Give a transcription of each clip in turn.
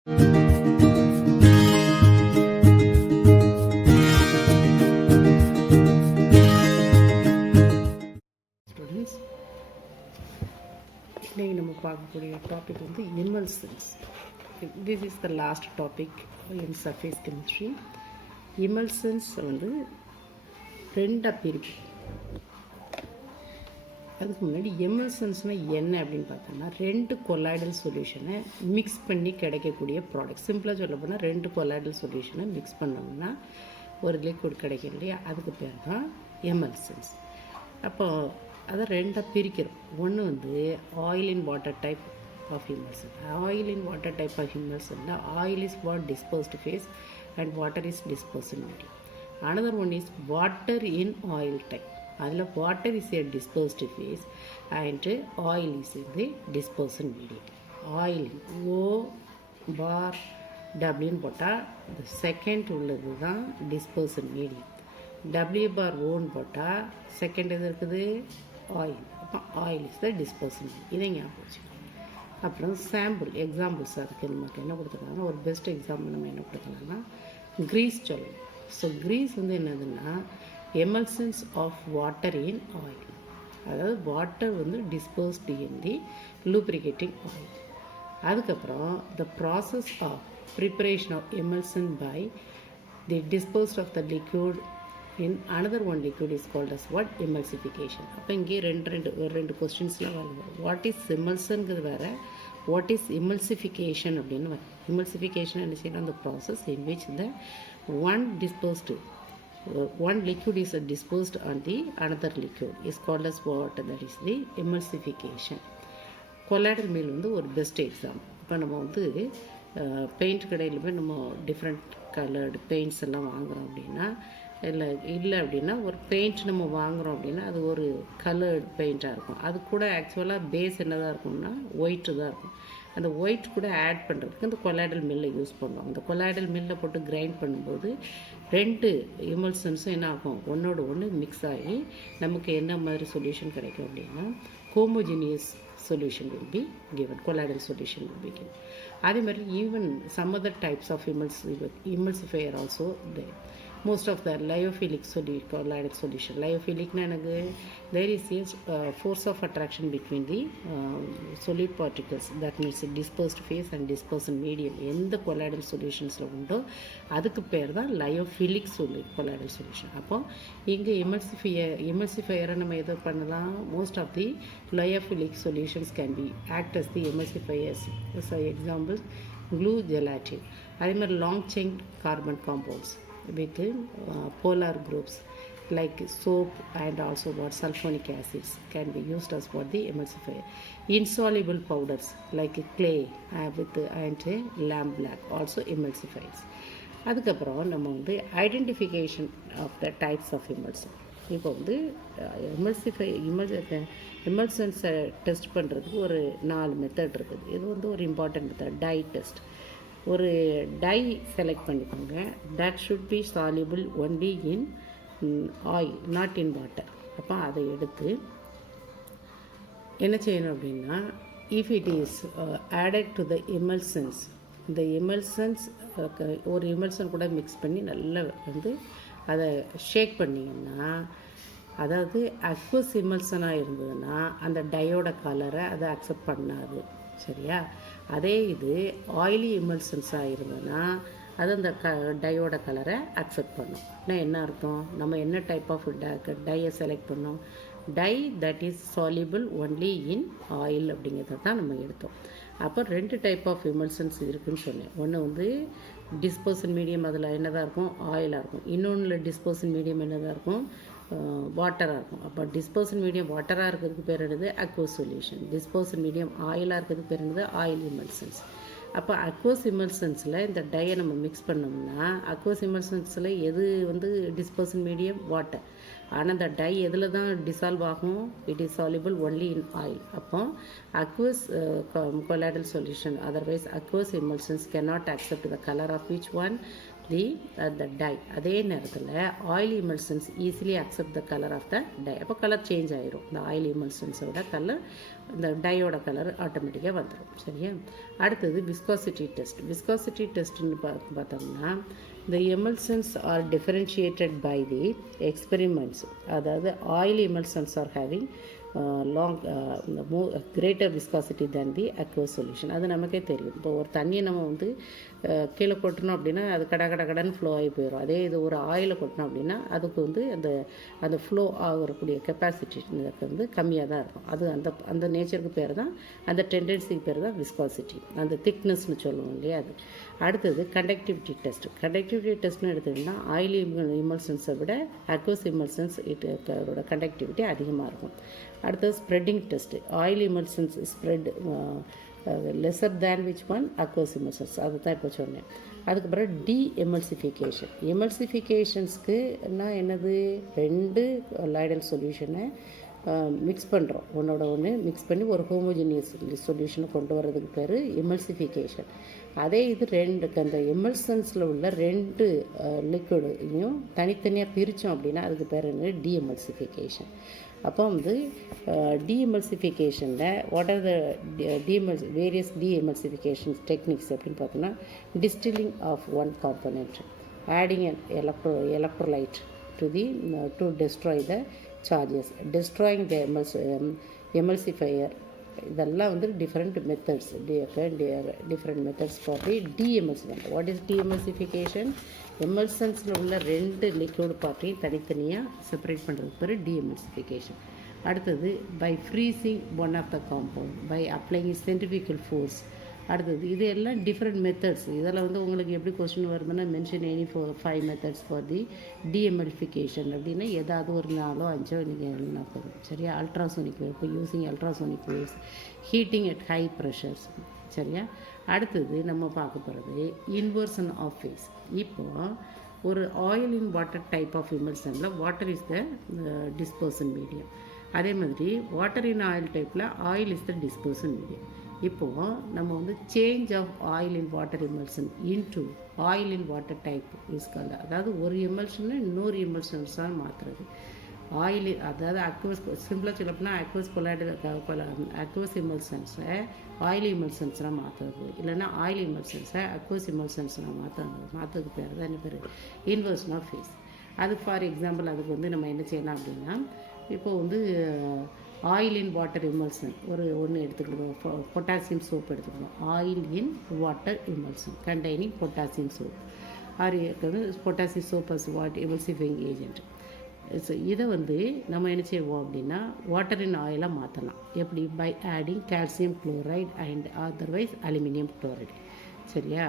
Students, இன்றைக்கி நம்ம பார்க்கக்கூடிய டாபிக் வந்து emulsions. This is the last topic in surface chemistry. Emulsions வந்து ரெண்டாக பிரிப்பு. அதுக்கு முன்னாடி எமல்சன்ஸ்னால் என்ன அப்படின்னு பார்த்தோம்னா, ரெண்டு கொலாய்டல் சொல்யூஷனை மிக்ஸ் பண்ணி கிடைக்கக்கூடிய ப்ராடக்ட். சிம்பிளாக சொல்ல போனால் ரெண்டு கொலாய்டல் சொல்யூஷனை மிக்ஸ் பண்ணோம்னா ஒரு லிக்விட் கிடைக்கும் இல்லையா, அதுக்கு பேர் தான் எமல்சன்ஸ். அப்போ அதை ரெண்டாக பிரிக்கிறோம். ஒன்று வந்து oil in water type of emulsion. Oil in water type of எமல்சன்னா oil is what dispersed phase and water is dispersion medium. another one is water in oil type. அதில் water is a dispersed phase and oil is the dispersion medium. Oil O bar டபிள்யூன்னு போட்டால் இந்த second உள்ளது தான் டிஸ்போசன் medium. W பார் ஓன்னு போட்டால் second எது இருக்குது, ஆயில். அப்போ ஆயில் இஸ் த டிஸ்போசன் மீடியம். இதை ஞாபகம் வச்சுக்கணும். அப்புறம் சாம்பிள் எக்ஸாம்பிள்ஸ் அதுக்கு நமக்கு என்ன கொடுத்துருக்காங்க, ஒரு பெஸ்ட் எக்ஸாம்பிள் நம்ம என்ன கொடுத்துருக்காங்கன்னா க்ரீஸ் சொல்லணும். ஸோ க்ரீஸ் வந்து என்னதுன்னா emulsions of water in oil. அதாவது வாட்டர் வந்து disposed in the lubricating oil. அதுக்கப்புறம் the process of preparation of emulsion by the disposed of the liquid in another one liquid is called as what, emulsification. அப்போ இங்கே ரெண்டு கொஸ்டின்ஸ்லாம் வருது. What is எமல்சன்கிறது வேறு, what is emulsification அப்படின்னு வரும். Emulsification என்ன செய்யணும், அந்த process in which the one liquid is disposed on the another liquid is called as what, that is the emulsification. Colloidal meal வந்து ஒரு பெஸ்ட் எக்ஸாம்பிள். இப்போ நம்ம வந்து பெயிண்ட் கடையில் போய் நம்ம டிஃப்ரெண்ட் கலர்டு பெயிண்ட்ஸ் எல்லாம் வாங்குகிறோம் அப்படின்னா, இல்லை அப்படின்னா ஒரு பெயிண்ட் நம்ம வாங்குகிறோம் அப்படின்னா அது ஒரு கலர்டு பெயிண்ட்டாக இருக்கும். அது கூட ஆக்சுவலாக பேஸ் என்னதான் இருக்கும்னா ஒயிட்டு தான் இருக்கும். அந்த ஒயிட் கூட ஆட் பண்ணுறதுக்கு அந்த கொலாய்டல் மில்லை யூஸ் பண்ணுவோம். அந்த கொலாய்டல் மில்லை போட்டு கிரைண்ட் பண்ணும்போது ரெண்டு எமல்சன்ஸும் என்ன ஆகும், ஒன்றோட ஒன்று மிக்ஸ் ஆகி நமக்கு என்ன மாதிரி சொல்யூஷன் கிடைக்கும் அப்படின்னா homogeneous solution will be given, colloidal solution will be given. அதே மாதிரி even some other types of emulsifier also there. Most of the lyophilic colloidal solution. Lyophilic na enadhu, there is a force of attraction between the solid particles, that means dispersed phase and dispersion medium. எந்த colloidal solutionsல உண்டோ அதுக்கு பேர் தான் lyophilic colloidal solution. அப்போ இங்கே emulsifier நம்ம எதை பண்ணலாம், most of the lyophilic solutions can be act as the emulsifiers. So example glue, gelatin. அதே மாதிரி long chain carbon compounds with polar groups like soap and also what sulfonic acids can be used as for the emulsifier. Insoluble powders like clay with and lamp black also emulsifiers. அதுக்கப்புறம் நம்ம வந்து identification of the types of emulsion. இப்போ வந்து எமல்சன்ஸை test பண்ணுறதுக்கு ஒரு 4 method இருக்குது. இது வந்து ஒரு இம்பார்ட்டன்ட் மெத்தட், டை டெஸ்ட். ஒரு டை செலக்ட் பண்ணிக்கோங்க. That should be soluble only in oil, not in water. அப்போ அதை எடுத்து என்ன செய்யணும் அப்படின்னா, if it is added to the emulsions, இந்த எமல்சன்ஸ் ஒரு எமல்சன் கூட மிக்ஸ் பண்ணி நல்லா வந்து அதை ஷேக் பண்ணிங்கன்னா, அதாவது அக்வஸ் எமல்சனாக இருந்ததுன்னா அந்த டையோட கலரை அதை அக்செப்ட் பண்ணாது, சரியா? அதே இது ஆயிலி எமல்சன்ஸாக இருந்ததுன்னா அது அந்த டையோட கலரை அக்செப்ட் பண்ணும். ஆனால் என்ன அர்த்தம், நம்ம என்ன டைப் ஆஃப் டையை செலக்ட் பண்ணோம், dye that is soluble only in oil அப்படிங்கிறத தான் நம்ம எடுத்தோம். அப்போ 2 டைப் ஆஃப் எமல்சன்ஸ் இருக்குதுன்னு சொன்னேன். ஒன்று வந்து டிஸ்போசன் மீடியம், அதில் என்னதான் இருக்கும், ஆயிலாக இருக்கும். இன்னொன்றில் டிஸ்போசன் மீடியம் என்னதான் இருக்கும், வாட்டராக இருக்கும். அப்போ டிஸ்போசன் மீடியம் வாட்டராக இருக்கிறதுக்கு பேர் என்னது, அக்வஸ் சொல்யூஷன். டிஸ்போசன் மீடியம் ஆயிலாக இருக்கிறதுக்கு பேர் என்னது, ஆயில் எமல்சன்ஸ். அப்போ அக்வஸ் எமல்சன்ஸில் இந்த டையை நம்ம மிக்ஸ் பண்ணோம்னா, அக்வஸ் எமல்சன்ஸில் எது வந்து டிஸ்போசன் மீடியம், வாட்டர். ஆனால் அந்த டை எதில் தான் டிசால்வ் ஆகும், it is soluble only in oil. அப்போ aqueous colloidal solution, otherwise aqueous emulsions cannot accept the color of which one, the dye. அதே நேரத்தில் oil emulsions easily accept the colour of the dye. அப்போ colour change ஆயிரும். இந்த oil எமல்சன்ஸோட colour இந்த டையோட colour ஆட்டோமேட்டிக்காக வந்துடும். சரியா? அடுத்தது விஸ்காசிட்டி டெஸ்ட். விஸ்காசிட்டி டெஸ்ட்னு பார்த்தோம்னா இந்த emulsions are differentiated by the experiments. அதாவது oil emulsions are having greater viscosity than the aqueous solution. அது நமக்கே தெரியும். இப்போ ஒரு தண்ணியை நம்ம வந்து கீழே கொட்டணும் அப்படின்னா அது கடன் ஃப்ளோ ஆகி போயிடும். அதே இது ஒரு ஆயிலை கொட்டணும் அப்படின்னா அதுக்கு வந்து அந்த ஃப்ளோ ஆகக்கூடிய கெப்பாசிட்டி வந்து கம்மியாக தான் இருக்கும். அது அந்த நேச்சருக்கு பேர் தான், அந்த டெண்டன்சிக்கு பேர் தான் விஸ்காசிட்டி, அந்த திக்னஸ்னு சொல்லுவோம் இல்லையா அது. அடுத்தது கண்டக்டிவிட்டி டெஸ்ட். கண்டக்டிவிட்டி டெஸ்ட்னு எடுத்துக்கிட்டிங்கன்னா ஆயில் இமல்சன்ஸை விட அக்வஸ் இமல்சன்ஸ் இதோட கண்டக்டிவிட்டி அதிகமாக இருக்கும். அடுத்தது spreading test. Oil emulsions spread lesser than which one aqueous emulsions, அதை தான் இப்போ சொன்னேன். அதுக்கப்புறம் எமல்சிஃபிகேஷன். எமல்சிஃபிகேஷன்ஸ்க்கு என்னது, 2 லைடல் சொல்யூஷனை மிக்ஸ் பண்ணுறோம். ஒன்று மிக்ஸ் பண்ணி ஒரு ஹோமோஜினியஸ் சொல்யூஷனை கொண்டு வர்றதுக்கு பேர் எமல்சிஃபிகேஷன். அதே இது அந்த எமல்சன்ஸில் உள்ள 2 லிக்விடையும் தனித்தனியாக பிரித்தோம் அப்படின்னா அதுக்கு பேர் என்ன, எமல்சிஃபிகேஷன். அப்போ வந்து எமல்சிஃபிகேஷனில் what are the various emulsification techniques அப்படின்னு பார்த்தோன்னா, distilling of one component, adding an electrolyte to destroy the charges, destroying the emulsifier. இதெல்லாம் வந்து different methods for the demulsification. What is demulsification? எமல்சன்ஸில் உள்ள 2 லிக்விட் பார்ட்டையும் தனித்தனியாக செப்பரேட் பண்ணுறதுக்கு பேர் டீஎமல்சிஃபிகேஷன். அடுத்தது by freezing one of the compound by applying centrifugal force. அடுத்தது இது எல்லாம் டிஃப்ரெண்ட் மெத்தட்ஸ். இதில் வந்து உங்களுக்கு எப்படி கொஸ்டின் வருதுன்னா, mention any 5 methods for the demulsification அப்படின்னா ஏதாவது ஒரு 4 or 5 நீங்கள் எழுதினா போதும். சரியா? அல்ட்ராசோனிக் வேவ், இப்போ using ultrasonic waves, heating at high pressures. சரியா? அடுத்தது நம்ம பார்க்க போகிறது இன்வர்ஷன் ஆஃப் ஃபேஸ். இப்போது ஒரு oil in water type of இமல்சனில் water is the dispersion medium. அதே மாதிரி வாட்டர் இன் ஆயில் டைப்பில் oil is the dispersion medium. இப்போது நம்ம வந்து change of oil in water emulsion into oil in water type use called. அதாவது ஒரு எமல்சனை இன்னொரு எமல்சன்ஸாக மாற்றுறது. ஆயில் அதாவது அக்வஸ், சிம்பிளாக சொல்லப்போனால் அக்வஸ் எமல்சன்ஸை ஆயில் எமல்சன்ஸ்லாம் மாற்றுறது, இல்லைன்னா ஆயில் எமல்சன்ஸை அக்வஸ் எமல்சன்ஸ்லாம் மாற்றுறதுக்கு பேர் தான் என்ன பேர், இன்வர்ஷன் ஆஃப் ஃபேஸ். அது ஃபார் எக்ஸாம்பிள் அதுக்கு வந்து நம்ம என்ன செய்யலாம் அப்படின்னா, இப்போ வந்து ஆயில் இன் வாட்டர் எமல்சன் ஒன்று எடுத்துக்கணும். பொட்டாசியம் சோப் எடுத்துக்கணும். Oil in water emulsion containing potassium soap or potassium soap as emulsifying agent. So இதை வந்து நம்ம என்ன செய்வோம் அப்படின்னா வாட்டர் இன் ஆயிலாக மாற்றலாம். எப்படி? By adding calcium chloride and otherwise aluminium chloride. சரியா?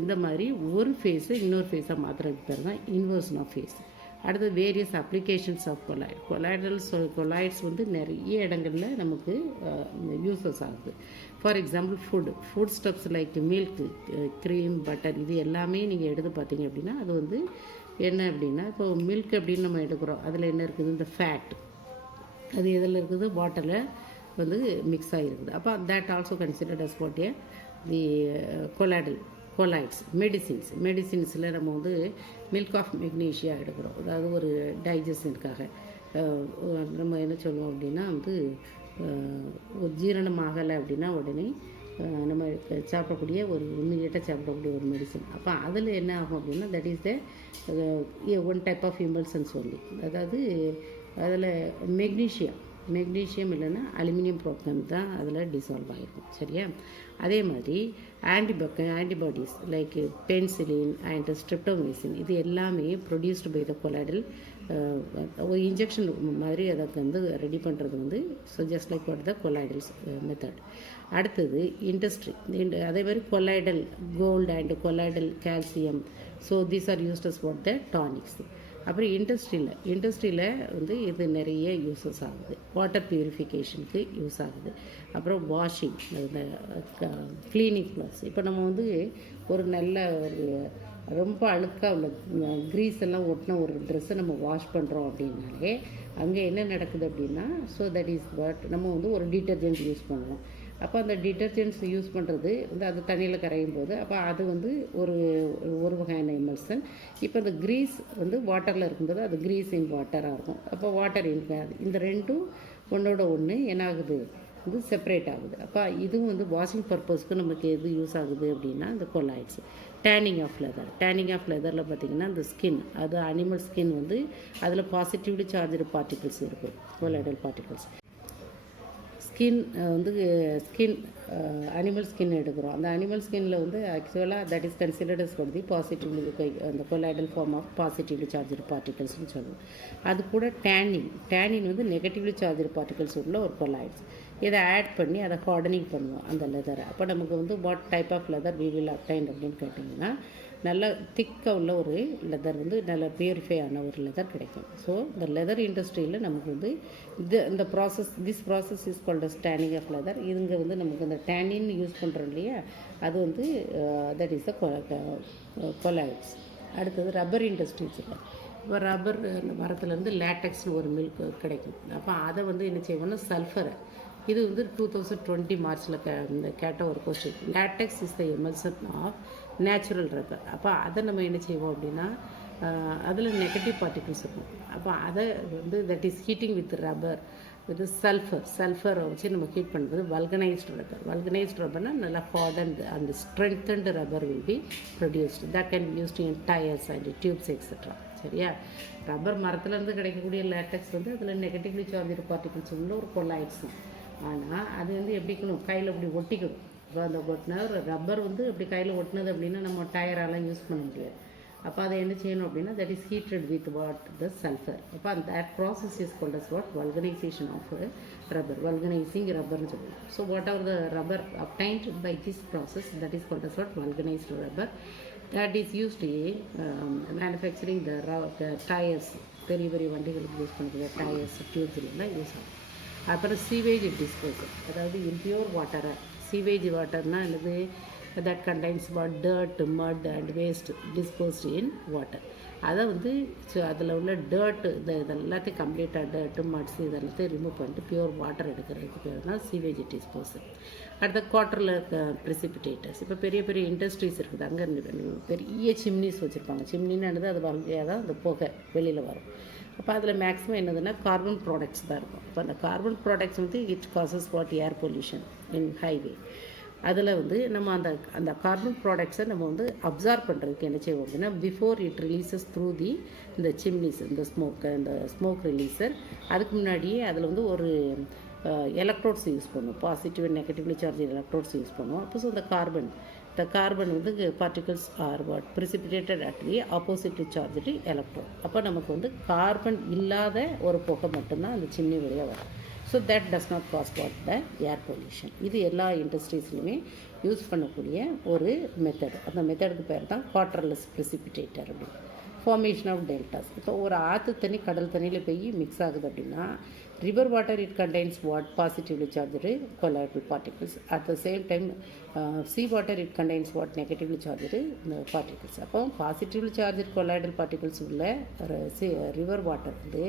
இந்த மாதிரி ஒரு ஃபேஸை இன்னொரு ஃபேஸாக மாற்றுறதுக்கு பேர் தான் இன்வர்ஷன் ஆஃப் ஃபேஸ். அடுத்து வேரியஸ் அப்ளிகேஷன்ஸ் ஆஃப் கொலாய்ட்ஸ் வந்து நிறைய இடங்களில் நமக்கு யூஸஸ் ஆகுது. For example food stuffs like milk, cream, butter, இது எல்லாமே நீங்கள் எடுத்து பார்த்தீங்க அப்படின்னா அது வந்து என்ன அப்படின்னா, இப்போ மில்க் அப்படின்னு நம்ம எடுக்கிறோம், அதில் என்ன இருக்குது, இந்த ஃபேட் அது எதில் இருக்குது, வாட்டரில் வந்து மிக்ஸ் ஆகிருக்குது. அப்போ that also considered as what the colloids. மெடிசின்ஸில் நம்ம வந்து மில்க் ஆஃப் மெக்னீஷியா எடுக்கிறோம். அதாவது ஒரு டைஜஷனுக்காக நம்ம என்ன சொல்லுவோம் அப்படின்னா வந்து ஒரு ஜீரணம் ஆகலை அப்படின்னா உடனே நம்ம சாப்பிடக்கூடிய ஒரு இம்மிடியேட்டாக சாப்பிடக்கூடிய ஒரு மெடிசன். அப்போ அதில் என்ன ஆகும் அப்படின்னா that is the one type of emulsions only. அதாவது அதில் மெக்னீஷியம் இல்லைன்னா அலுமினியம் ப்ரோக்ராம் தான் அதில் டிசால்வ் ஆகிருக்கும். சரியா? அதே மாதிரி antibodies like penicillin and streptomycin இது எல்லாமே ப்ரொடியூஸ்டு பை த கொலாய்டல். ஒரு இன்ஜெக்ஷன் மாதிரி அதை வந்து ரெடி பண்ணுறது வந்து so just like what the colloidals method. அடுத்தது இண்டஸ்ட்ரி. அதே மாதிரி colloidal gold and colloidal calcium. So these are used as what the tonics. அப்புறம் இண்டஸ்ட்ரியில் வந்து இது நிறைய யூஸஸ் ஆகுது. வாட்டர் பியூரிஃபிகேஷனுக்கு யூஸ் ஆகுது. அப்புறம் வாஷிங், இந்த க்ளீனிங் ப்ளஸ். இப்போ நம்ம வந்து ஒரு நல்ல ஒரு ரொம்ப அழுக்காக உள்ள க்ரீஸ் எல்லாம் ஒட்டின ஒரு ட்ரெஸ்ஸை நம்ம வாஷ் பண்ணுறோம் அப்படின்னாலே அங்கே என்ன நடக்குது அப்படின்னா, ஸோ தட் இஸ் வாட் நம்ம வந்து ஒரு டிட்டர்ஜென்ட் யூஸ் பண்ணுவோம். அப்போ அந்த டிட்டர்ஜென்ட்ஸ் யூஸ் பண்ணுறது வந்து அது தண்ணியில் கரையும் போது அப்போ அது வந்து ஒரு வகையான எமல்சன். இப்போ இந்த க்ரீஸ் வந்து வாட்டரில் இருக்கும்போது அது க்ரீஸ் இன் வாட்டராக இருக்கும். அப்போ வாட்டர் இருக்காது. இந்த ரெண்டும் ஒன்றோட ஒன்று என்ன ஆகுது வந்து செப்பரேட் ஆகுது. அப்போ இதுவும் வந்து வாஷிங் பர்பஸ்க்கு நமக்கு எது யூஸ் ஆகுது அப்படின்னா இந்த கொலாய்ட்ஸ். டேனிங் ஆஃப் லெதரில் பார்த்திங்கன்னா இந்த ஸ்கின், அது அனிமல் ஸ்கின் வந்து அதில் பாசிட்டிவ்லி சார்ஜ்டு பார்ட்டிகிள்ஸ் இருக்கும், colloidal particles. Skin animal skin எடுக்கிறோம். அந்த அனிமல் ஸ்கின்னில் வந்து ஆக்சுவலாக that is considered as for the positively, அந்த colloidal form of positively charged பார்ட்டிகல்ஸ்னு சொல்லுவோம். அது கூட டேனின் வந்து நெகட்டிவ்லி சார்ஜ்டு பார்ட்டிகல்ஸ் உள்ள ஒரு கொலாய்ட்ஸ். இதை ஆட் பண்ணி அதை ஹார்டனிங் பண்ணுவோம் அந்த லெதரை. அப்போ நமக்கு வந்து what type of leather we will obtain அப்படின்னு கேட்டிங்கன்னா நல்ல திக்காக உள்ள ஒரு லெதர் வந்து நல்ல பியூரிஃபை ஆன ஒரு லெதர் கிடைக்கும். ஸோ இந்த லெதர் இண்டஸ்ட்ரியில் நமக்கு வந்து இந்த this process is called as tanning of leather. இதுங்க வந்து நமக்கு அந்த டேனின் யூஸ் பண்ணுறோம் இல்லையா, அது வந்து தட் இஸ் த கொலாய்ட்ஸ். அடுத்தது ரப்பர் இண்டஸ்ட்ரீஸ். இப்போ ரப்பர் மரத்துலேருந்து லேட்டெக்ஸ்னு ஒரு மில்க் கிடைக்கும். அப்போ அதை வந்து என்ன செய்வோம்னா சல்ஃபரை, இது வந்து 2020 மார்ச்சில் கேட்ட ஒரு question. Latex is the emulsion of natural rubber. அப்போ அதை நம்ம என்ன செய்வோம் அப்படின்னா அதில் நெகட்டிவ் பார்ட்டிகிள்ஸ் இருக்கும். அப்போ அதை வந்து that is heating with rubber with சல்ஃபரை வச்சு நம்ம ஹீட் பண்ணுறது வல்கனைஸ்டு ரப்பர்னால் நல்லா hardened and strengthened rubber will be produced. That can be used in tyres and tubes etcetera. சரியா? ரப்பர் மரத்துலேருந்து கிடைக்கக்கூடிய லேட்டெக்ஸ் வந்து அதில் நெகட்டிவ்லி சார்ஜ்டு பார்ட்டிகிள்ஸ் உள்ள ஒரு கொலாய்ட்ஸ். ஆனால் அது வந்து எப்படிக்கணும், கையில் இப்படி ஒட்டிக்கணும். இப்போ அந்த ஒட்டின ரப்பர் வந்து இப்படி கையில் ஒட்டினது அப்படின்னா நம்ம டயரெல்லாம் யூஸ் பண்ண முடியாது. அப்போ அதை என்ன செய்யணும் அப்படின்னா that is heated with what the sulphur. அப்போ அந்த that process is called as what vulcanisation of rubber, vulcanising ரப்பர்னு சொல்லுவோம். So what are the rubber obtained by this process that is called as what vulcanised rubber. that is used in manufacturing the tires. பெரிய பெரிய வண்டிகளுக்கு use பண்ணுறது tyres, tubes எல்லாம் use ஆகும். அப்புறம் sewage disposal, அதாவது இம்பியூர் வாட்டரை, சீவேஜ் வாட்டர்னால் என்னது, தட் கண்டைன்ஸ் வாட் டர்ட், மட் and waste disposed in water. அதை வந்து அதில் உள்ள டர்ட்டு இதெல்லாத்தையும் கம்ப்ளீட்டாக டர்ட்டு மட்ஸ் இதெல்லாத்தையும் ரிமூவ் பண்ணிட்டு பியூர் வாட்டர் எடுக்கிறதுக்கு பேர் தான் சீவேஜ் டிஸ்போசல். அடுத்த குவார்ட்டரில் இருக்க ப்ரெசிபிடேட்டர்ஸ். இப்போ பெரிய பெரிய இண்டஸ்ட்ரீஸ் இருக்குது, அங்கே பெரிய சிம்னிஸ் வச்சுருப்பாங்க. சிம்னின்னு அது வகையாக தான் அந்த புகை வெளியில் வரும். அப்போ அதில் மேக்ஸிமம் என்னதுன்னா கார்பன் ப்ராடக்ட்ஸ் தான் இருக்கும். அப்போ அந்த கார்பன் ப்ராடக்ட்ஸ் வந்து it causes what air pollution in highway. அதில் வந்து நம்ம அந்த கார்பன் ப்ராடக்ட்ஸை நம்ம வந்து அப்சார்ப் பண்ணுறதுக்கு என்ன செய்வோம் அப்படின்னா பிஃபோர் இட் ரிலீசஸ் த்ரூ இந்த சிம்னிஸ், இந்த ஸ்மோக் ரிலீசர், அதுக்கு முன்னாடியே அதில் வந்து ஒரு எலக்ட்ரோட்ஸ் யூஸ் பண்ணுவோம், positive and negatively charge electrodes use பண்ணுவோம். அப்போ ஸோ இந்த கார்பன் வந்து particles are what precipitated at the oppositely charged electrode. அப்போ நமக்கு வந்து கார்பன் இல்லாத ஒரு புகை மட்டும்தான் அந்த சிம்னி வழியாக வரும். So that does not cause what the air pollution. இது எல்லா இண்டஸ்ட்ரீஸ்லையுமே யூஸ் பண்ணக்கூடிய ஒரு மெத்தட். அந்த மெத்தடுக்கு பேர் தான் குவார்ட்டர்லெஸ் ப்ரெசிபிடேட்டர் அப்படின்னு. Formation of deltas. இப்போ ஒரு ஆற்று தண்ணி கடல் தண்ணியில் போய் மிக்ஸ் ஆகுது அப்படின்னா river water, it contains what positively charged colloidal particles. At the same time sea water, it contains what negatively charged particles. அப்போ பாசிட்டிவ்லி சார்ஜ் கொலாய்டல் பார்ட்டிகல்ஸ் உள்ள ரிவர் வாட்டர் வந்து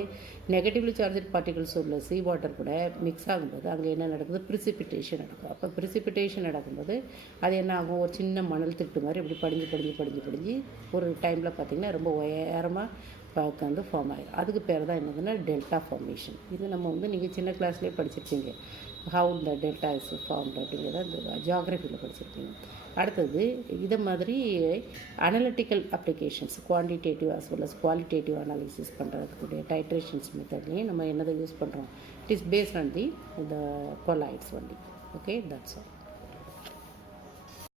நெகட்டிவ்லி சார்ஜ் பார்ட்டிகல்ஸ் உள்ள sea water கூட mix ஆகும்போது அங்கே என்ன நடக்குது, precipitation நடக்கும். அப்போ ப்ரிசிபிடேஷன் நடக்கும்போது அது என்ன ஆகும், ஒரு சின்ன மணல் திட்டு மாதிரி இப்படி படிஞ்சு ஒரு டைமில் பார்த்திங்கன்னா ரொம்ப உயரமாக வந்து ஃபார்ம் ஆகிடும். அதுக்கு பேர் தான் என்னதுன்னா டெல்டா ஃபார்மேஷன். இது நம்ம வந்து நீங்கள் சின்ன கிளாஸ்லேயே படிச்சிருப்பீங்க, how the delta is formed அப்படிங்கிறத இந்த ஜியாகிரஃபியில் படிச்சிருப்பீங்க. அடுத்தது இதை மாதிரி analytical applications, quantitative as well as qualitative analysis பண்ணுறதுக்குடைய டைட்ரேஷன்ஸ் மெத்தட்லேயும் நம்ம என்னதை யூஸ் பண்ணுறோம், it is based on the colloids only. Okay, that's all.